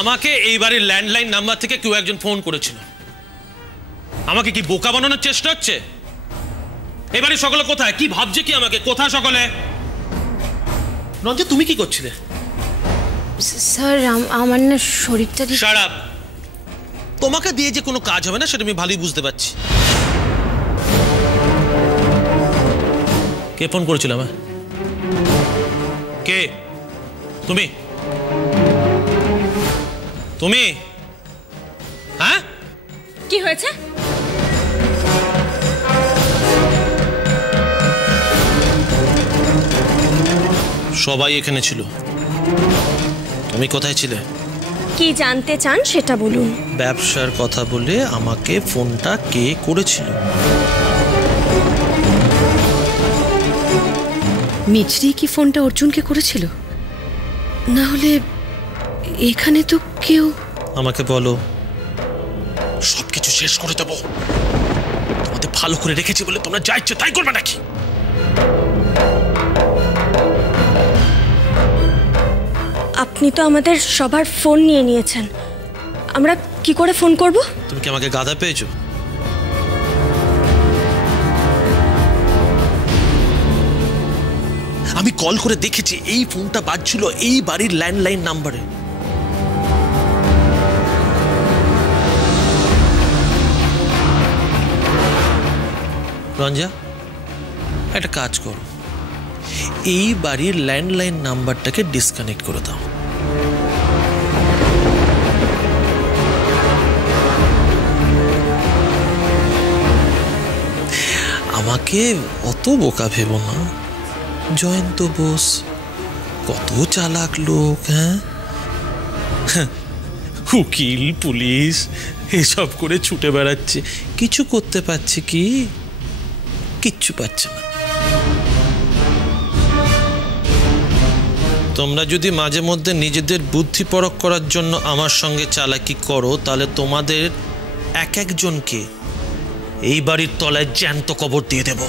আমাকে এই বাড়ির ল্যান্ডলাইন নাম্বার থেকে কেউ একজন ফোন করেছিল। আমাকে কি বোকা বানানোর চেষ্টা হচ্ছে? এবারে সকলে কোথায়? কি ভাবছে কি আমাকে? কোথায় সকলে? রঞ্জা, তুমি কি করছিলে? স্যার আমার না শরীরটা শাট আপ। তোমাকে দিয়ে যে কোনো কাজ হবে না সেটা আমি ভালোই বুঝতে পারছি। কে ফোন করেছিল আমায়? কে? তুমি? তুমি? হ্যাঁ, কি হয়েছে? সবাই এখানে ছিল, তুমি কোথায় ছিলে? কি জানতে চান সেটা বলুন। ব্যবসার কথা বলে আমাকে ফোনটা কে করেছিল? মিছরি কি ফোনটা অর্জুনকে করেছিল? না হলে এখানে তো কেউ। আমাকে বলো, সবকিছু শেষ করে দেবো। তোমাদের ভালো করে রেখেছি বলে তোমরা যা ইচ্ছে তাই করবে নাকি? আপনি তো আমাদের সবার ফোন নিয়ে নিয়েছেন, আমরা কি করে ফোন করব? তুমি কি আমাকে গাধা পেয়েছো? আমি কল করে দেখেছি এই ফোনটা বাজছিল এই বাড়ির ল্যান্ডলাইন নাম্বারে। রঞ্জা, একটা কাজ করো, এই বাড়ির ল্যান্ডলাইন নাম্বারটাকে ডিসকানেক্ট করে দাও। আমাকে অত বোকা ভেবো না, জয়ন্ত বোস কত চালাক লোক। হ্যাঁ, উকিল পুলিশ এসব করে ছুটে বেড়াচ্ছে, কিছু করতে পারছে কি? কিচ্ছু পাচ্ছে না। তোমরা যদি মাঝে মধ্যে নিজেদের বুদ্ধি পরখ করার জন্য আমার সঙ্গে চালাকি করো, তাহলে তোমাদের এক একজনকে এই বাড়ির তলায় জ্যান্ত কবর দিয়ে দেব।